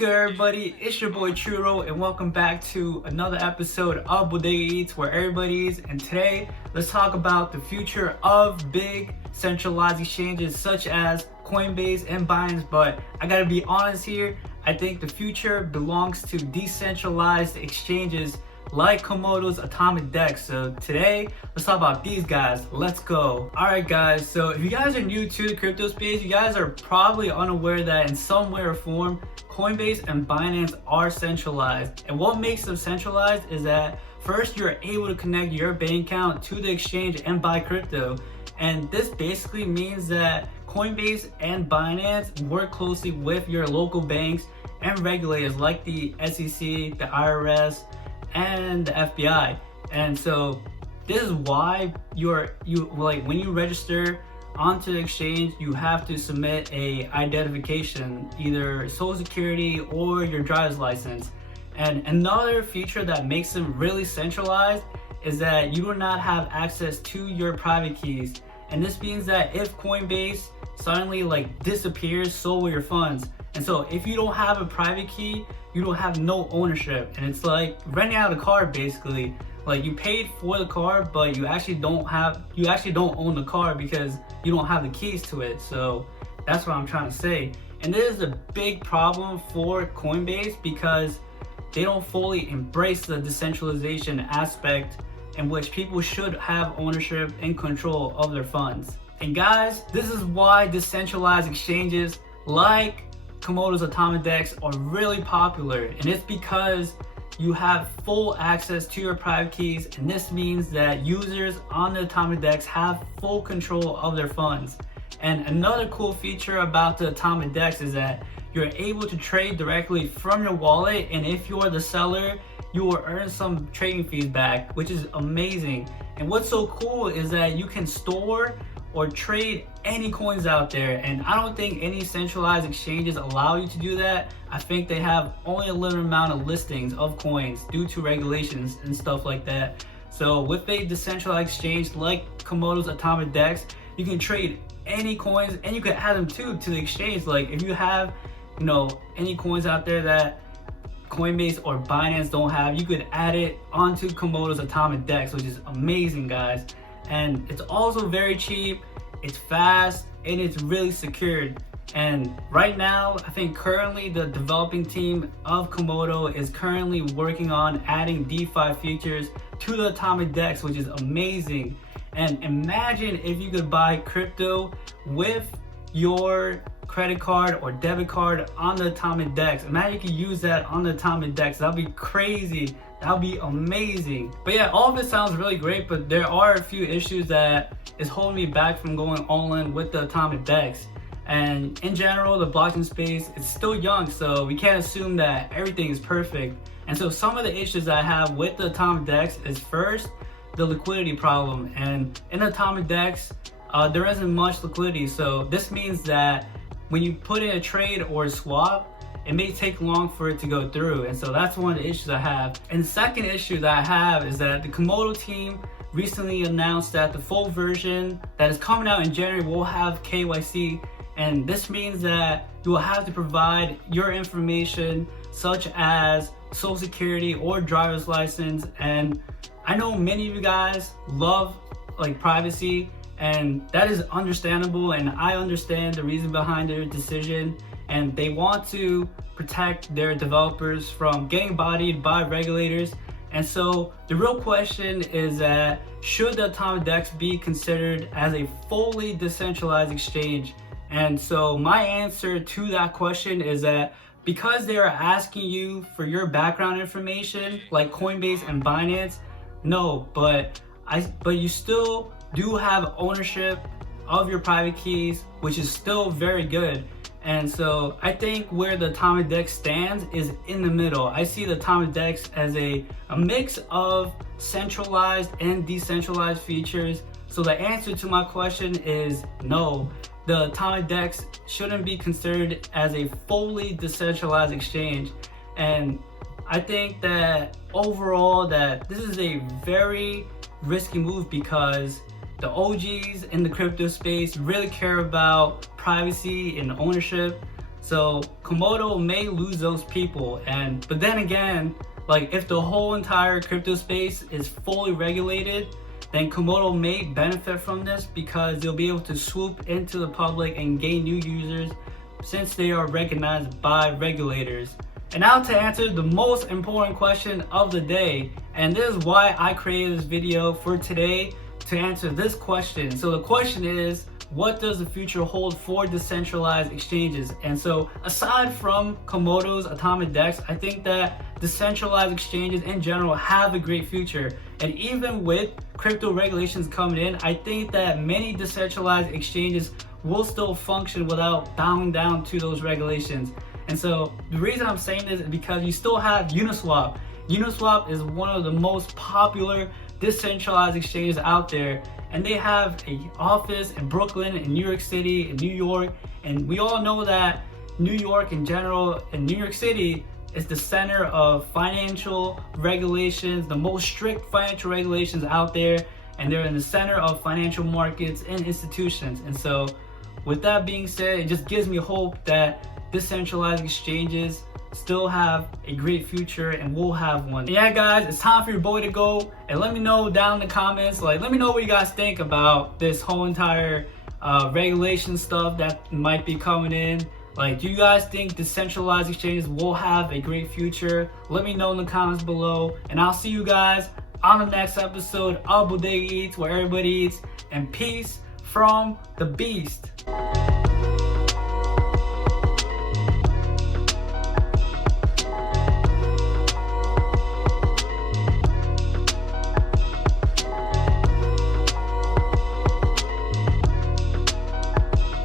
good, everybody? It's your boy Churro, and welcome back to another episode of Bodega Eats, where everybody is. And today, let's talk about the future of big centralized exchanges such as Coinbase and Binance. But I gotta be honest here, I think the future belongs to decentralized exchanges like Komodo's AtomicDEX. So today, let's talk about these guys. Let's go. Alright guys, so if you guys are new to the crypto space, you guys are probably unaware that in some way or form, Coinbase and Binance are centralized. And what makes them centralized is that first, you're able to connect your bank account to the exchange and buy crypto. And this basically means that Coinbase and Binance work closely with your local banks and regulators like the SEC, the IRS, and the FBI. And so this is why when you register onto the exchange, you have to submit a identification, either social security or your driver's license. And another feature that makes them really centralized is that you do not have access to your private keys. And this means that if Coinbase suddenly disappears, so will your funds. And so if you don't have a private key, you don't have no ownership. And it's like renting out a car basically. Like, you paid for the car, but you actually don't own the car because you don't have the keys to it. So that's what I'm trying to say. And this is a big problem for Coinbase because they don't fully embrace the decentralization aspect in which people should have ownership and control of their funds. And guys, this is why decentralized exchanges like Komodo's AtomicDEX are really popular, and it's because you have full access to your private keys, and this means that users on the AtomicDEX have full control of their funds. And another cool feature about the AtomicDEX is that you're able to trade directly from your wallet, and if you're the seller, you will earn some trading fees back, which is amazing. And what's so cool is that you can store or trade any coins out there, and I don't think any centralized exchanges allow you to do that. I think they have only a limited amount of listings of coins due to regulations and stuff like that. So with a decentralized exchange like Komodo's AtomicDEX, you can trade any coins and you can add them to the exchange. Like, if you have any coins out there that Coinbase or Binance don't have, you could add it onto Komodo's AtomicDEX, which is amazing, guys. And it's also very cheap, it's fast, and it's really secured. And right now, I think currently the developing team of Komodo is currently working on adding DeFi features to the AtomicDEX, which is amazing. And imagine if you could buy crypto with your credit card or debit card on the AtomicDEX. Imagine you could use that on the AtomicDEX. That'd be crazy. That'd be amazing. But yeah, all of it sounds really great, but there are a few issues that is holding me back from going all in with the AtomicDEX. And in general, the blockchain space is still young, so we can't assume that everything is perfect. And so some of the issues I have with the AtomicDEX is first, the liquidity problem. And in the AtomicDEX, there isn't much liquidity. So this means that when you put in a trade or a swap, it may take long for it to go through. And so that's one of the issues I have. And the second issue that I have is that the Komodo team recently announced that the full version that is coming out in January will have KYC. And this means that you will have to provide your information such as social security or driver's license. And I know many of you guys love privacy, and that is understandable, and I understand the reason behind their decision, and they want to protect their developers from getting bodied by regulators. And so the real question is that should the AtomicDEX be considered as a fully decentralized exchange? And so my answer to that question is that because they are asking you for your background information like Coinbase and Binance, no, but you still do have ownership of your private keys, which is still very good. And so I think where the AtomicDEX stands is in the middle. I see the AtomicDEX as a mix of centralized and decentralized features. So the answer to my question is no. The AtomicDEX shouldn't be considered as a fully decentralized exchange. And I think that overall that this is a very risky move because the OGs in the crypto space really care about privacy and ownership. So Komodo may lose those people, but then again, like if the whole entire crypto space is fully regulated, then Komodo may benefit from this because they'll be able to swoop into the public and gain new users since they are recognized by regulators. And now to answer the most important question of the day, and this is why I created this video for today, to answer this question. So the question is, what does the future hold for decentralized exchanges? And so aside from Komodo's AtomicDEX, I think that decentralized exchanges in general have a great future. And even with crypto regulations coming in, I think that many decentralized exchanges will still function without bowing down to those regulations. And so the reason I'm saying this is because you still have Uniswap. Uniswap is one of the most popular decentralized exchanges out there, and they have an office in Brooklyn, in New York City, in New York, and we all know that New York in general and New York City is the center of financial regulations, the most strict financial regulations out there, and they're in the center of financial markets and institutions. And so with that being said, it just gives me hope that decentralized exchanges still have a great future and will have one. And yeah guys, it's time for your boy to go, and let me know down in the comments, let me know what you guys think about this whole entire regulation stuff that might be coming in. Do you guys think decentralized exchanges will have a great future? Let me know in the comments below, and I'll see you guys on the next episode of Bodega Eats, where everybody eats, and peace from the beast.